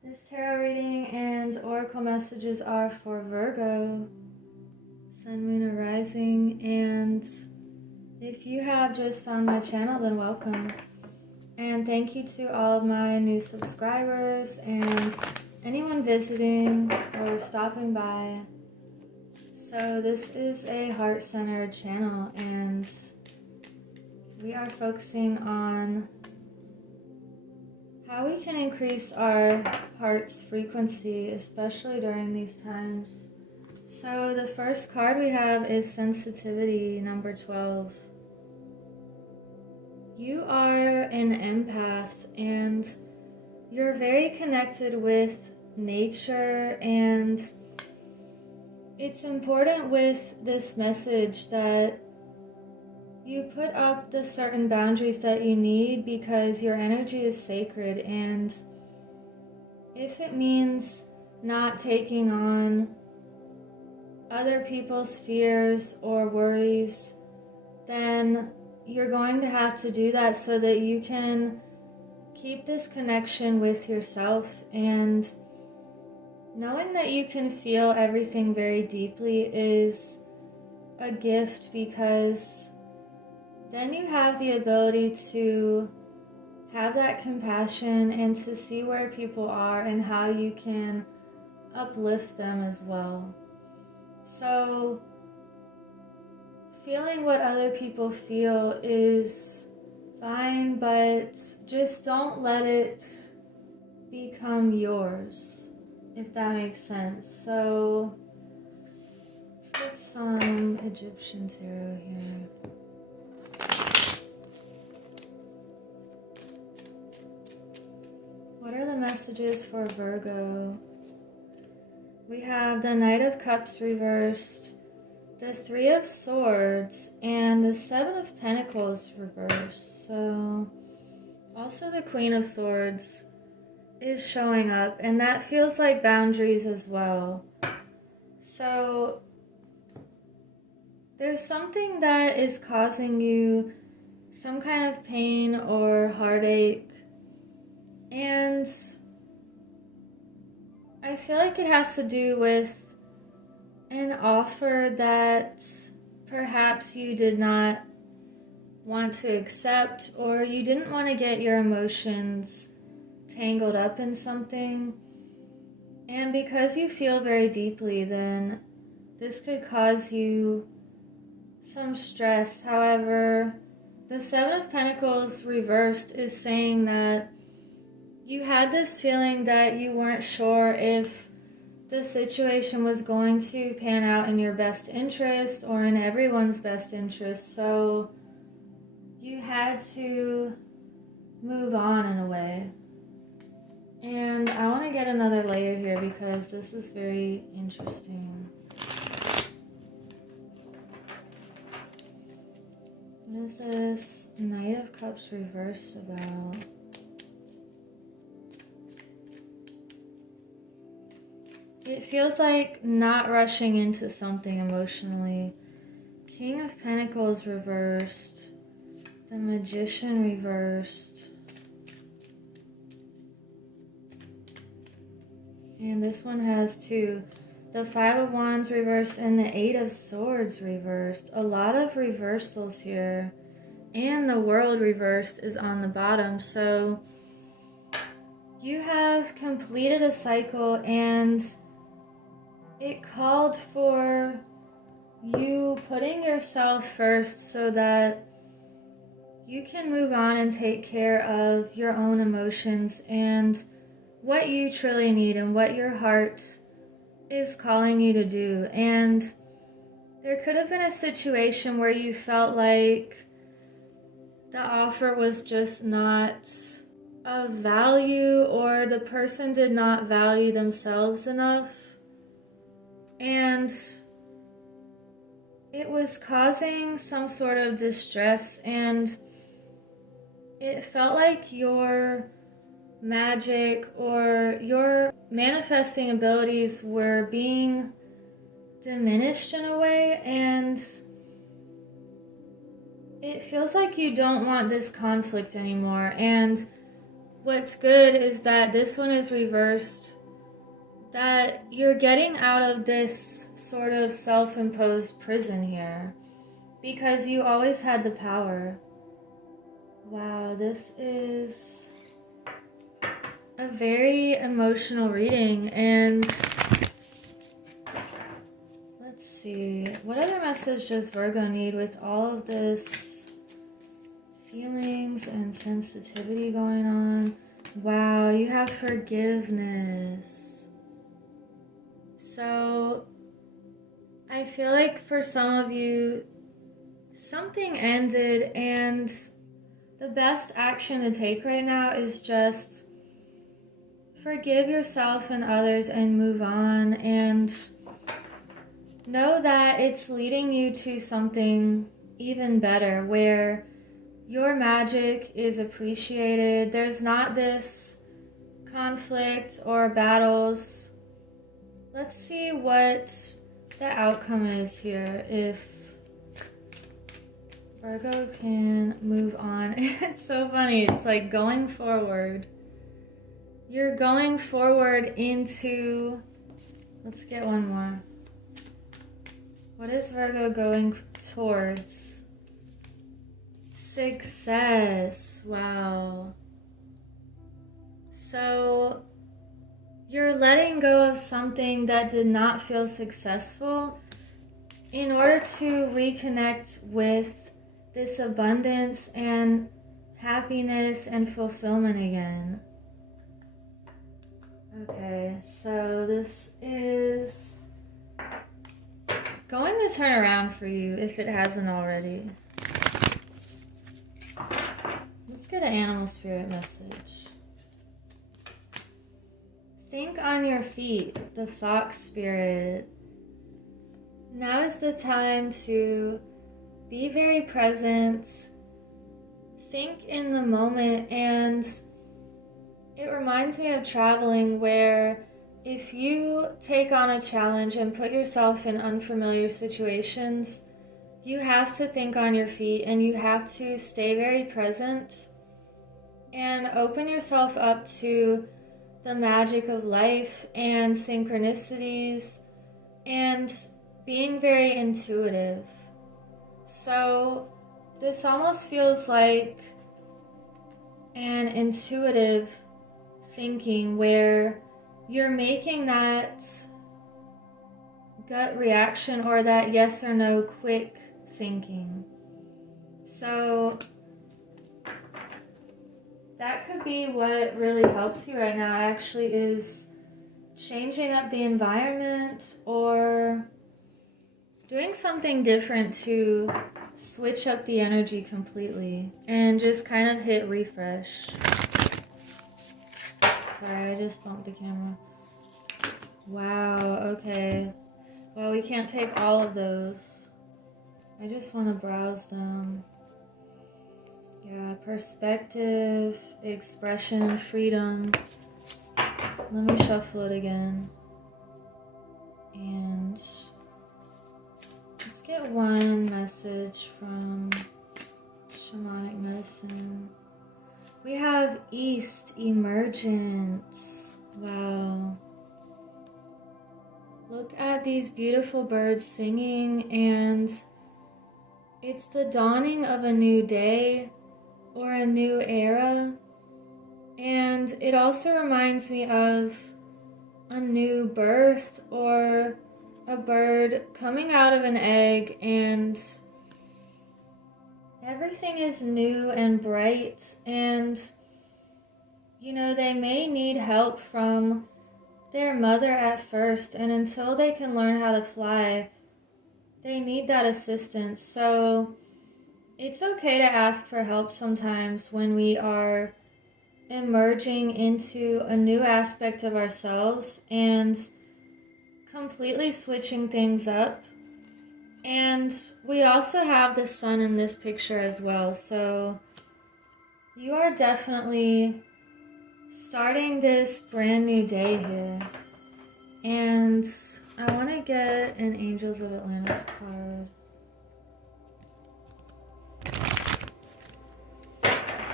This tarot reading and oracle messages are for Virgo, Sun, Moon, or Rising, and if you have just found my channel, then welcome. And thank you to all of my new subscribers and anyone visiting or stopping by. So this is a heart-centered channel, and we are focusing on how we can increase our heart's frequency, especially during these times. So the first card we have is sensitivity, number 12. You are an empath, and you're very connected with nature, and it's important with this message that you put up the certain boundaries that you need, because your energy is sacred, and if it means not taking on other people's fears or worries, then you're going to have to do that so that you can keep this connection with yourself. And knowing that you can feel everything very deeply is a gift, because then you have the ability to have that compassion and to see where people are and how you can uplift them as well. So feeling what other people feel is fine, but just don't let it become yours, if that makes sense. So let's get some Egyptian tarot here. What are the messages for Virgo? We have the Knight of Cups reversed, the Three of Swords, and the Seven of Pentacles reversed. So also the Queen of Swords is showing up, and that feels like boundaries as well. So there's something that is causing you some kind of pain or heartache, and I feel like it has to do with an offer that perhaps you did not want to accept, or you didn't want to get your emotions tangled up in something. And because you feel very deeply, then this could cause you some stress. However, the Seven of Pentacles reversed is saying that you had this feeling that you weren't sure if the situation was going to pan out in your best interest or in everyone's best interest. So you had to move on in a way. And I want to get another layer here because this is very interesting. What is this Knight of Cups reversed about? It feels like not rushing into something emotionally. King of Pentacles reversed. The Magician reversed. And this one has two. The Five of Wands reversed and the Eight of Swords reversed. A lot of reversals here. And the World reversed is on the bottom. So you have completed a cycle, and it called for you putting yourself first so that you can move on and take care of your own emotions and what you truly need and what your heart is calling you to do. And there could have been a situation where you felt like the offer was just not of value, or the person did not value themselves enough, and it was causing some sort of distress, and it felt like your magic or your manifesting abilities were being diminished in a way, and it feels like you don't want this conflict anymore. And what's good is that this one is reversed, that you're getting out of this sort of self-imposed prison here because you always had the power. Wow, this is a very emotional reading. And let's see, what other message does Virgo need with all of this feelings and sensitivity going on? Wow, you have forgiveness. So I feel like for some of you, something ended, and the best action to take right now is just forgive yourself and others and move on, and know that it's leading you to something even better where your magic is appreciated. There's not this conflict or battles. Let's see what the outcome is here if Virgo can move on. It's so funny. It's like going forward. You're going forward into... Let's get one more. What is Virgo going towards? Success. Wow. So you're letting go of something that did not feel successful in order to reconnect with this abundance and happiness and fulfillment again. Okay, so this is going to turn around for you if it hasn't already. Let's get an animal spirit message. Think on your feet, the fox spirit. Now is the time to be very present. Think in the moment, and it reminds me of traveling where if you take on a challenge and put yourself in unfamiliar situations, you have to think on your feet and you have to stay very present and open yourself up to the magic of life and synchronicities and being very intuitive. So this almost feels like an intuitive thinking where you're making that gut reaction or that yes or no quick thinking. So that could be what really helps you right now, actually, is changing up the environment or doing something different to switch up the energy completely and just kind of hit refresh. Sorry, I just bumped the camera. Wow, okay. Well, we can't take all of those. I just want to browse them. Yeah, perspective, expression, freedom. Let me shuffle it again. And let's get one message from Shamanic Medicine. We have East Emergence. Wow. Look at these beautiful birds singing, and it's the dawning of a new day or a new era. And it also reminds me of a new birth or a bird coming out of an egg, and everything is new and bright, and you know, they may need help from their mother at first, and until they can learn how to fly, they need that assistance. So it's okay to ask for help sometimes when we are emerging into a new aspect of ourselves and completely switching things up. And we also have the sun in this picture as well. So you are definitely starting this brand new day here. And I want to get an Angels of Atlantis card.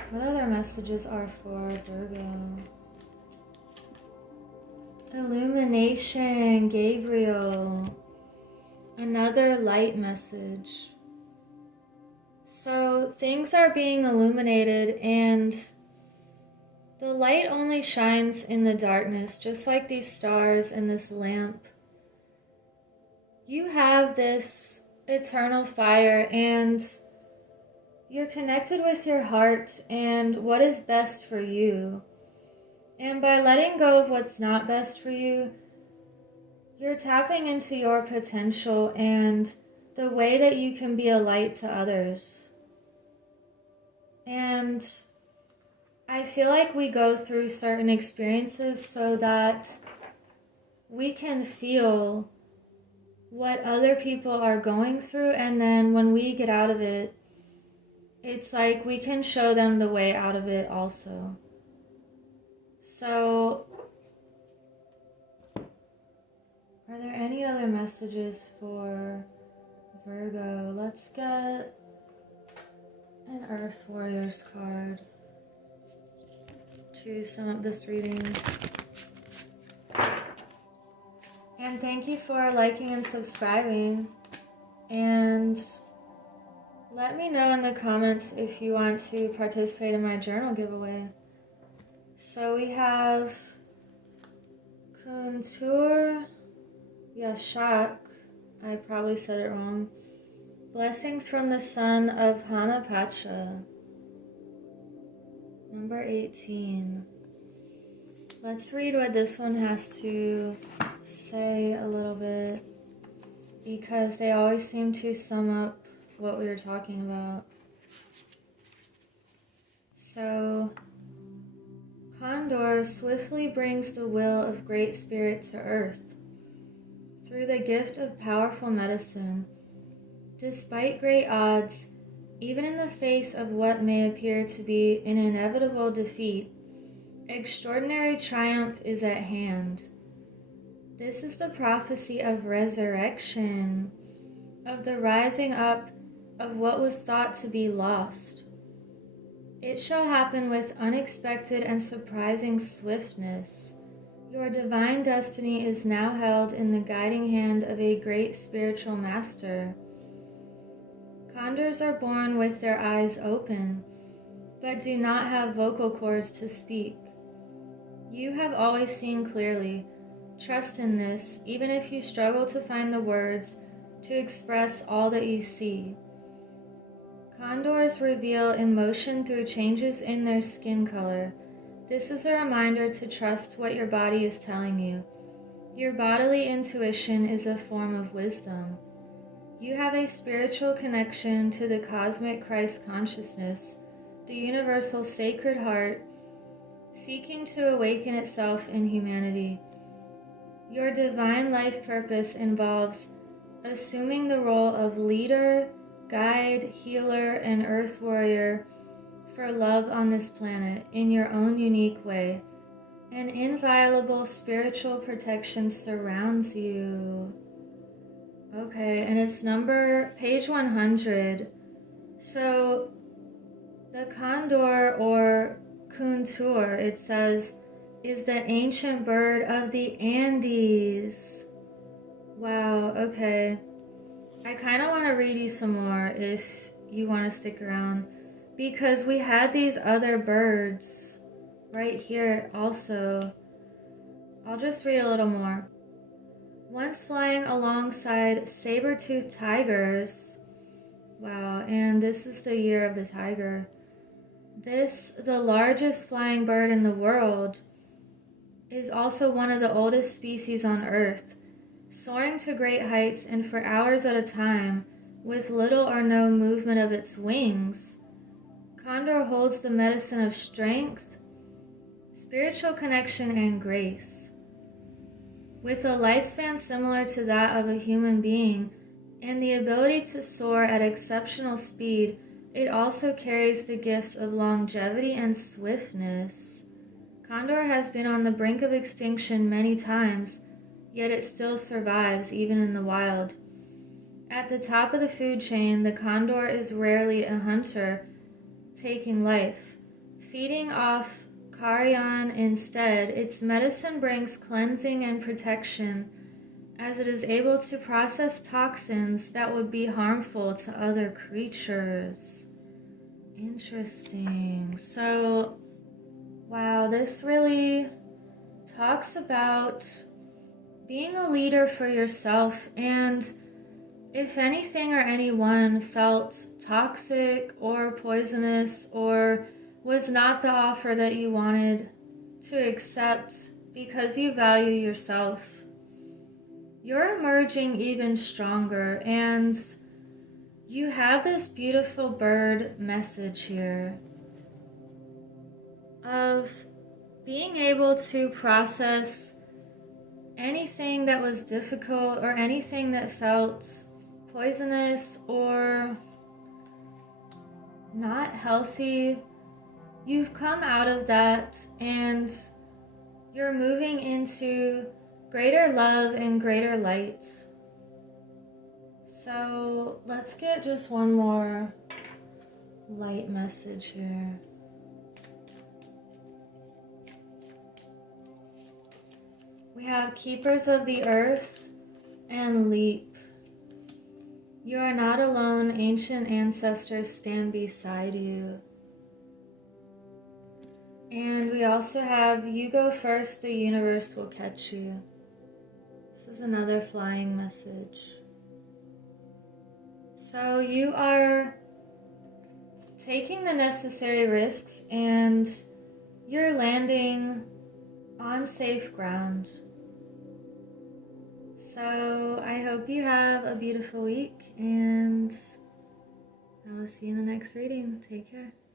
What other messages are for Virgo? Illumination, Gabriel. Another light message. So things are being illuminated, and the light only shines in the darkness, just like these stars and this lamp. You have this eternal fire, and you're connected with your heart and what is best for you. And by letting go of what's not best for you, you're tapping into your potential and the way that you can be a light to others. And I feel like we go through certain experiences so that we can feel what other people are going through, and then when we get out of it, it's like we can show them the way out of it also. So, are there any other messages for Virgo? Let's get an Earth Warriors card to sum up this reading. And thank you for liking and subscribing. And let me know in the comments if you want to participate in my journal giveaway. So we have Kuntur Yashak, I probably said it wrong. Blessings from the Son of Hanapatra. Number 18. Let's read what this one has to say a little bit, because they always seem to sum up what we were talking about. So, Condor swiftly brings the will of Great Spirit to earth through the gift of powerful medicine. Despite great odds, even in the face of what may appear to be an inevitable defeat, extraordinary triumph is at hand. This is the prophecy of resurrection, of the rising up of what was thought to be lost. It shall happen with unexpected and surprising swiftness. Your divine destiny is now held in the guiding hand of a great spiritual master. Condors are born with their eyes open, but do not have vocal cords to speak. You have always seen clearly. Trust in this, even if you struggle to find the words to express all that you see. Condors reveal emotion through changes in their skin color. This is a reminder to trust what your body is telling you. Your bodily intuition is a form of wisdom. You have a spiritual connection to the cosmic Christ consciousness, the universal sacred heart, seeking to awaken itself in humanity. Your divine life purpose involves assuming the role of leader, guide, healer, and earth warrior for love on this planet in your own unique way. An inviolable spiritual protection surrounds you. Okay, and it's page 100. So the condor, or Kuntur, it says, is the ancient bird of the Andes. Wow, okay. I kind of want to read you some more if you want to stick around, because we had these other birds right here also. I'll just read a little more. Once flying alongside saber-toothed tigers. Wow, and this is the year of the tiger. This, the largest flying bird in the world, is also one of the oldest species on Earth, soaring to great heights and for hours at a time, with little or no movement of its wings. Condor holds the medicine of strength, spiritual connection, and grace. With a lifespan similar to that of a human being and the ability to soar at exceptional speed, it also carries the gifts of longevity and swiftness. Condor has been on the brink of extinction many times, yet it still survives even in the wild. At the top of the food chain, the condor is rarely a hunter taking life, feeding off Carrion instead, its medicine brings cleansing and protection, as it is able to process toxins that would be harmful to other creatures. Interesting. So, wow, this really talks about being a leader for yourself, and if anything or anyone felt toxic or poisonous or was not the offer that you wanted to accept because you value yourself, you're emerging even stronger, and you have this beautiful bird message here of being able to process anything that was difficult or anything that felt poisonous or not healthy. You've come out of that and you're moving into greater love and greater light. So let's get just one more light message here. We have Keepers of the Earth and Leap. You are not alone. Ancient ancestors stand beside you. And we also have You Go First, the universe will catch you. This is another flying message. So you are taking the necessary risks and you're landing on safe ground. So I hope you have a beautiful week, and I will see you in the next reading. Take care.